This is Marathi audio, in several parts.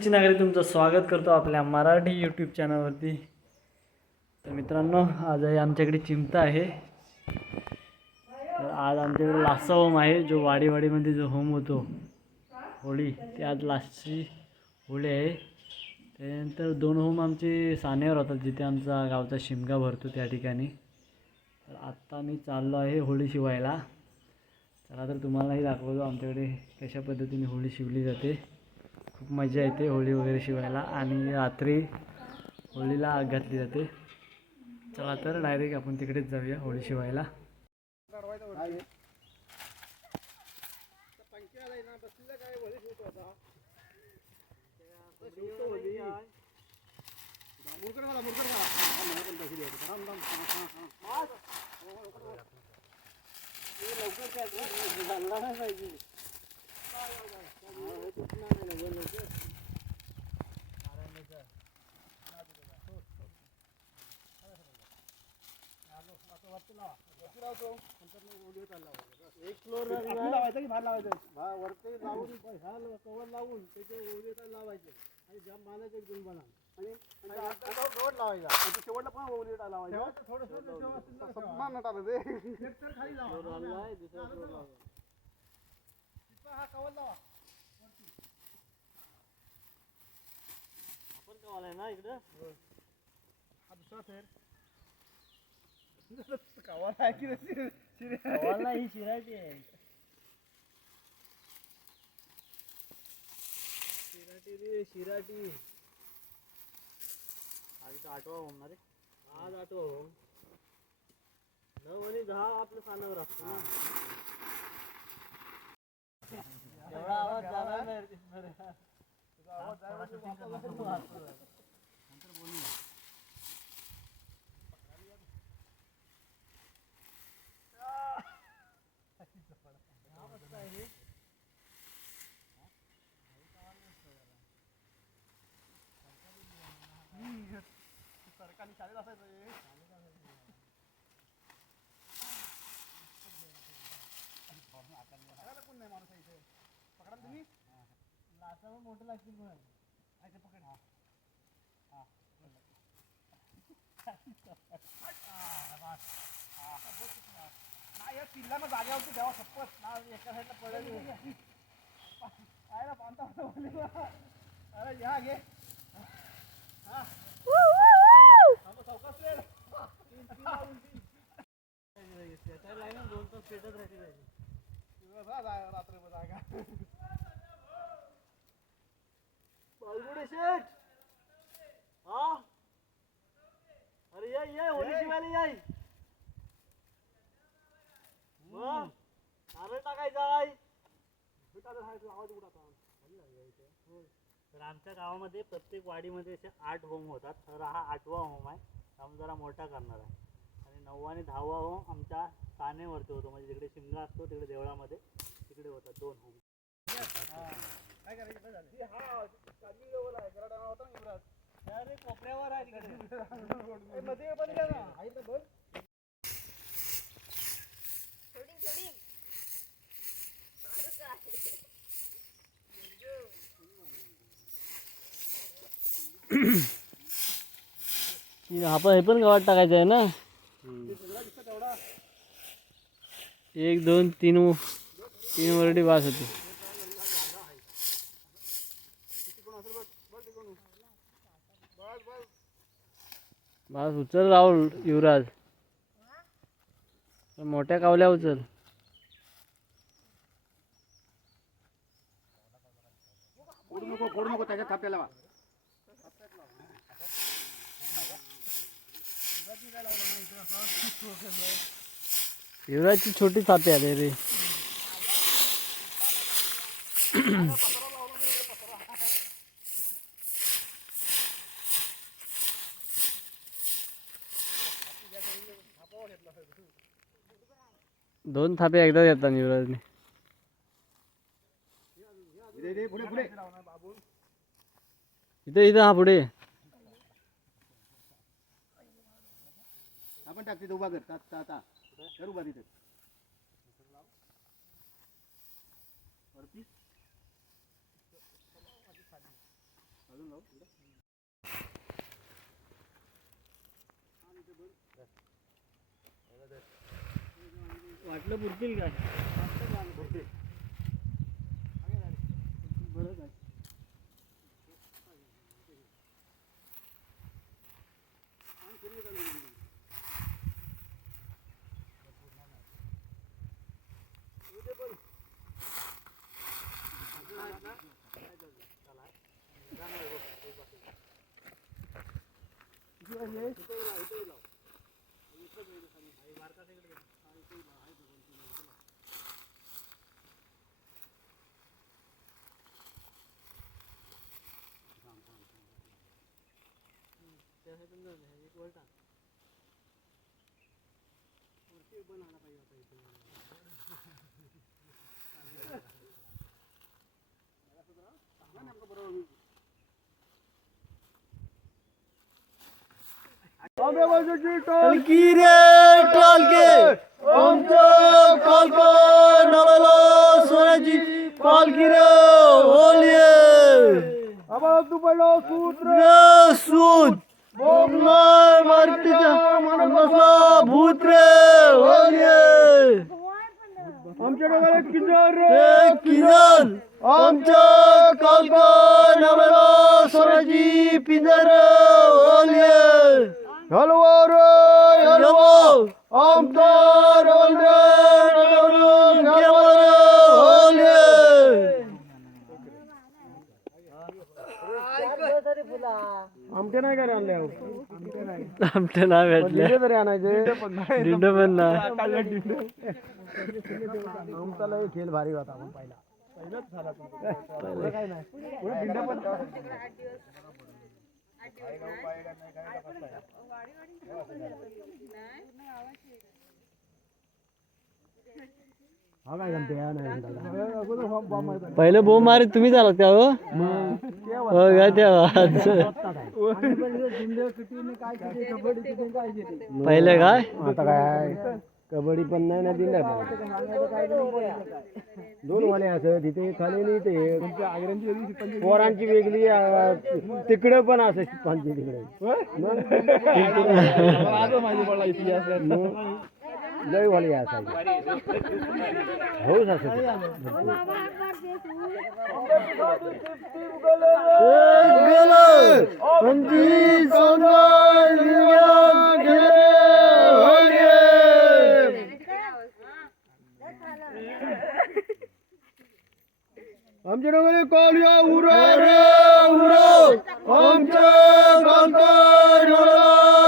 सचिन नागरे तुमचं स्वागत करतो आपल्या मराठी यूट्यूब चॅनलवरती तर मित्रांनो आज आहे आमच्याकडे चिमता आहे. तर आज आमच्याकडे लास्टचा होम आहे जो वाडीवाडीमध्ये जो होम होतो. होळी ते आज लास्टची होळी आहे. त्यानंतर दोन होम आमचे सानेवर होतात जिथे आमचा गावचा शिमगा भरतो त्या ठिकाणी. तर आत्ता मी चाललो आहे होळी शिवायला. चला तर तुम्हालाही दाखवतो आमच्याकडे कशा पद्धतीने होळी शिवली जाते. खूप मजा येते होळी वगैरे शिवायला. आणि रात्री होळीला आग घातली जाते. चला तर डायरेक्ट आपण तिकडेच जाऊया होळी शिवायला. एक फ्लोर लावायचं की भार लावायचं भा- वरती लावून ह्या कवर लावून त्याचे ओवळे लावायचे. आणि जाम मानायचे एक दोन बना आणि शेवट लावायचा आणि ते शेवटला पण ओवळे लावायचा. सन्मान नटाला ते खाली लावा. हा कवर लावा. आपण कवाला ना इकडं? हा दुसरा फेर. कवर आहे की कवाला ही शिरायची आहे. शिराटी रे शिराटी. आज आठवा होणार आहे आज आठवा होम नऊ आणि दहा आपल्या सानावर असतो ना. एवढा आवाज जाणार नाही रे तिथनं. सरकारी शाळेत असायचं हे. पकडायला कोण नाही माणूस आहे इथे पकडा ना तुम्ही लाथा पण मोठं लागतील हा, इथे पकड हा. हा नाही या किल्ल्यानं जागेवरती द्यावा शपथ ना एका साईडला पडलं काय ना पांता अरे या घे हा. तीन. त्याच्या लाईन दोन तास पेटत राहते रात्रभर जागा. शेठ. हा? अरे ये ये होली शिवायला याय नारळ टाकायचा आहे. तर आमच्या गावामध्ये प्रत्येक वाडीमध्ये असे आठ होम होतात. तर हा आठवा होम आहे. त्यामुळे जरा मोठा करणार आहे. आणि नववा आणि दहावा होम आमच्या तानेवरती होतो. म्हणजे जिकडे शिमगा असतो तिकडे देवळामध्ये तिकडे होतात दोन होम. काय करायचं काय झालं? हे चांगली level आहे. गराडा होता ना युवराज. अरे कोपऱ्यावर आहे तिकडे ए, मध्ये बंद द्या ना. आहे तर बंद. सोडिंग सोडिंग सारं काय आपण हे पण गावात टाकायचं आहे ना एक दोन तीन तीन वरडी वास होते बस उचल राहुल युवराज. मोठ्या कावल्या उचल. युवराजची छोटी थापी आले रे. दोन थापे एकदा घेतात युवराजने. इथे इथं हा पुढे. आपण टाकते उभा कर. तात आता कर उभा तिथे. अजून वाटलं पुरतील काय पालखी रे टालके। आमचं कालका नळाला सोन्याची पालखी रे ओलिये रे सूत बोमलाय मारुतीच्या मनमसला भूत रे ओलिये आमच्या डोक्याला किंजर रे किरण आमच्या कालका नळाला सोन्याची पिंजर ओलिये हलवा रे हलवा आमदार आमच्या नाही का आणल्या आमच्या नाव भेटले. तरी आणायचे. दिंड पण ना आमचा खेळ भारी होता आपण पहिला. पहिलाच झाला हा काय या नाही अगोदर पहिले बोम मारे तुम्ही झालात का हो? हो का तेव्हा पहिले काय? आता काय कबड्डी पण नाही ना दिला. दोन वाले असं तिथे खाली नाही ते पोरांची वेगळी अं, तिकडं पण असं शिपांची तिकडे. मग लय वाले असायचे होऊच असं गेलं पंचवीस सोनं लिंग्या गेले होगे. आमच्या डोंगरे कॉलिया उरा अरे उरो आमच्या कांता सोडता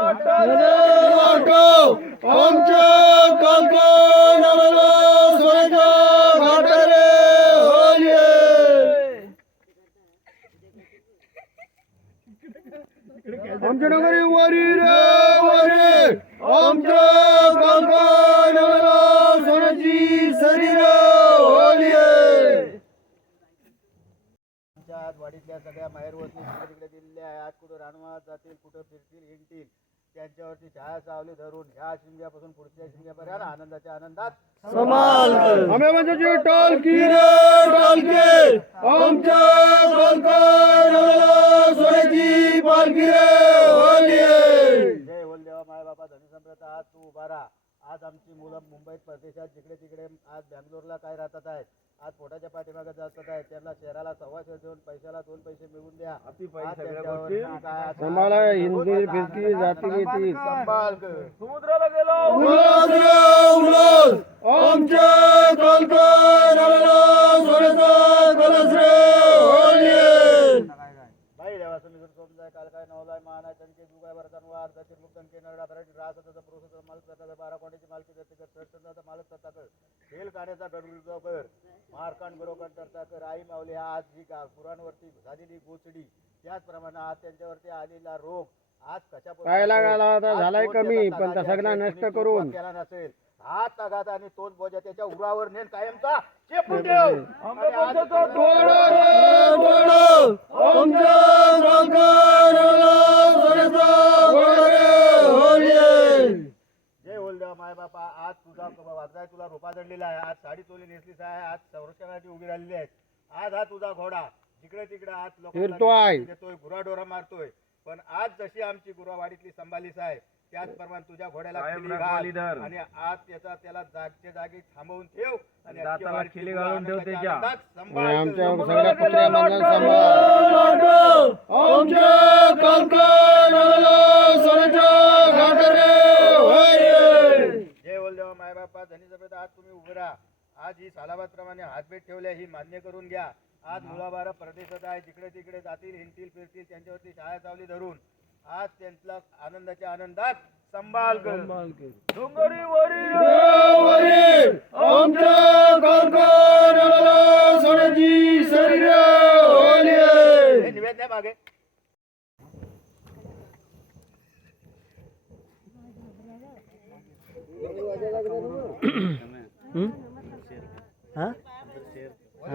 आमच्या आमच्या डोंगरे वरी रे वरे. आमच्या गंगा नवला सोन्याची शरीर वाडीतल्या सगळ्या माहेर वस्ती तिकडे दिलेल्या आहेत. आज कुठं रानवात जातील कुठं फिरतील हिंडतील. त्यांच्यावरती छाया सावली धरून ह्या शिमग्यापासून पुढच्या शिमग्यापर्यंत आनंदाच्या आनंदात समाल आम्ही म्हणजे टालकी. किरे टालके. आमच्या कालका नवला सोन्याची पालखी रे होलिये जय देवा माय बाबा धनी आज तू उभा राहा. आज आमची मुलं मुंबईत परदेशात जिकडे तिकडे आज बँगलोरला काय राहतात आहेत आज पोटाच्या पाठीमागे जातात आहेत त्यांना शहराला सव्वाशे देऊन पैशाला दोन पैसे मिळवून द्या. आज काय आम्हाला हिंदी फिरती जाती. उलट रे उलट आमच्या सोन्याचा कलश रे काल काय नवलाय मानाय जुगाय भरतान वार रास मालक बारा कोणाची मालकी जाते कर सरचंदाचा मालक करता कर काढायचा कर मारकांड बरोबर करता कर आई माऊली आज जी का पुराणवरती झालेली गोचडी. त्याचप्रमाणे आज त्यांच्यावरती आलेला रोग. आज कशा पायाला गाला होता, आज झालाय कमी, त्याचा पण सगळा नष्ट करून. केला नसेल? हात तगात आणि तोच बोजा त्याच्या उरावर नेल कायमचा. चेपून ठेव आणि आज थोडं रे थोडं आमच्या कालका नवला सोन्याचा घोडा रे होलिये जय बोलदेवा माय बापा. आज चढलेला आहे. आज साडी चोली नेसलीच आहे. आज संरक्षणाची उभी राहिलेली आहेत आज हा तुझा घोडा. जिकडे तिकडे आज लोकांना फिरतोय. देतोय गुराढोरा मारतोय. पण आज जशी आमची गुरावाडीतली संभालीस आहे त्याचप्रमाणे तुझ्या घोड्याला कायम खिली रखवाली घाल. धर. आणि आज त्याचा त्याला जागच्या जागी थांबवून ठेव. आणि दाताला खिली घालून ठेव आनंदाच्या त्याच्या. आनंदात आणि आमच्या. सगळ्या कुत्र्या जय धनी सभेत आज तुम्ही उभे राहा. आज ही सालाबाद प्रमाणे हातभेट ठेवल्या ही मान्य करून घ्या. आज मुलाबारा परदेशात आहे. जिकडे तिकडे जातील हिंडतील फिरतील त्यांच्यावरती शाळा चावली धरून. आज त्यांचा आनंदाच्या आनंदात संभाल कर. डोंगरी वरी हे निवेद द्या मागे.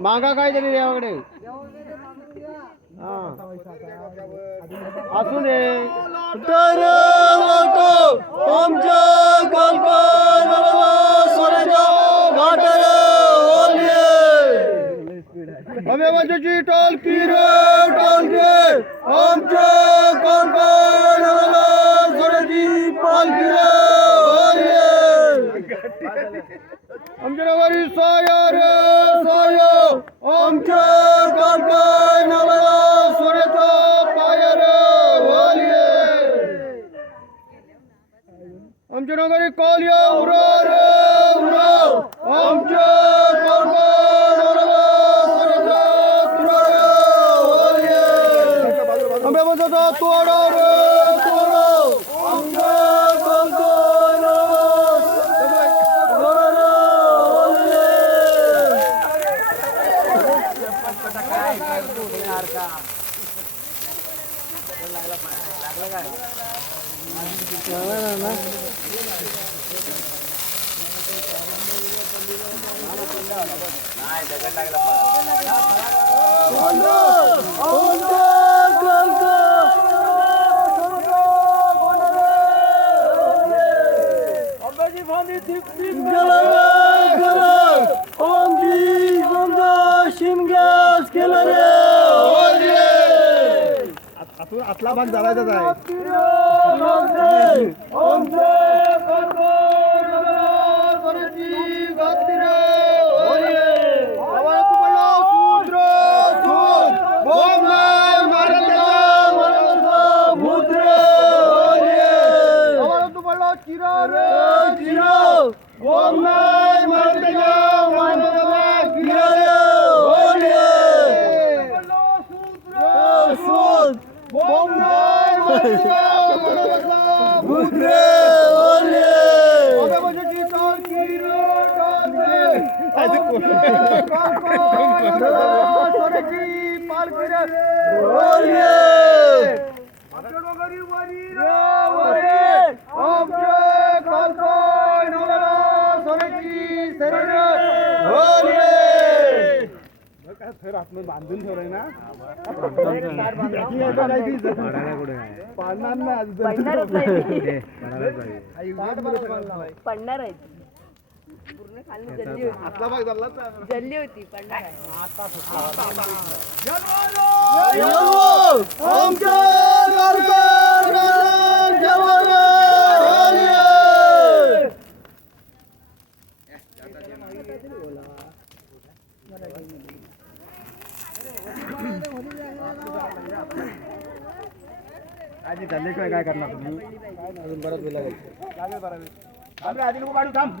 मागा काय तरी याकडे असू दे आम्ही म्हणजे टोलकी रे टोलकी आमच्या कोणकोण सोन्याची पालखी रे आमच्या नगरी साया रे साया आमच्या कोणकोण सोन्याचा पाया रे आमच्या नगरी कालिया आतला भाग झालायचाच आहे 엉세! 엉세! बांधून ठेवलंय ना? पाडणार ना पडणार. आहे पूर्ण खाली जल्ली होती भाग झाला जल्ली होती आधी झाले काय काय करणार तुम्ही? अजून बराच वेळ लागेल. काय बरं आधी नको काढू थांब.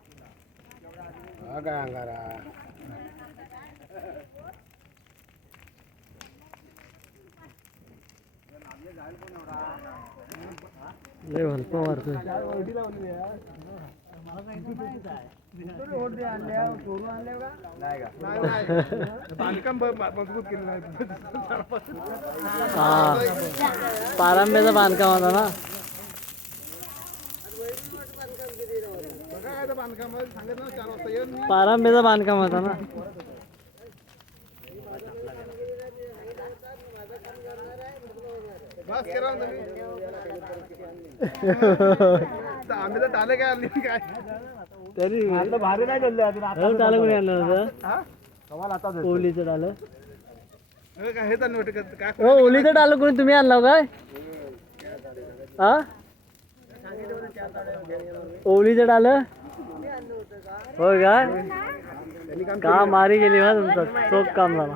हा काय अंगारा. लय भलपा मारतोय बांधकाम हा. बांधकाम होता ना? बांधकाम पारंब्याचा बांधकाम होता ना. बस करा ना तुम्ही. आम्ही तर टाले काय आली काय? तरी. भारी नाही चाललं अजून हळू टालं कोणी आणलं होतं हा? ओलीचं टालं हे तर टालं कोणी तुम्ही आणलं हो काय? हा? ओलीचं टालं हो काय काम मारी गेली ना तुमचं? चोख काम झाला.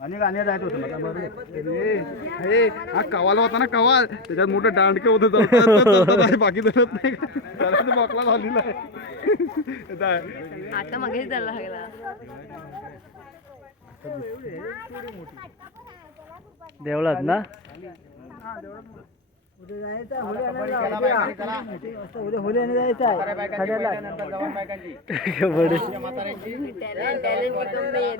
आणि गाण्यात जायचं होतं मला बरं. अरे, हे, हा कवाला होता ना कवाल. त्याच्यात मोठं दांडके होतं बाकी धरत नाही त्याला ते बॉकला लावलेला आहे. आता मगेच झाला लागला. देवळात ना? उद्या जायचं टॅलेंट की कम नहीं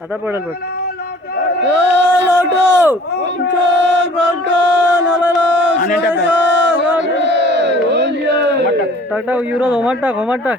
आता. पडेल बघ टाक टाक युरो घोमाट टाक घोमाट टाक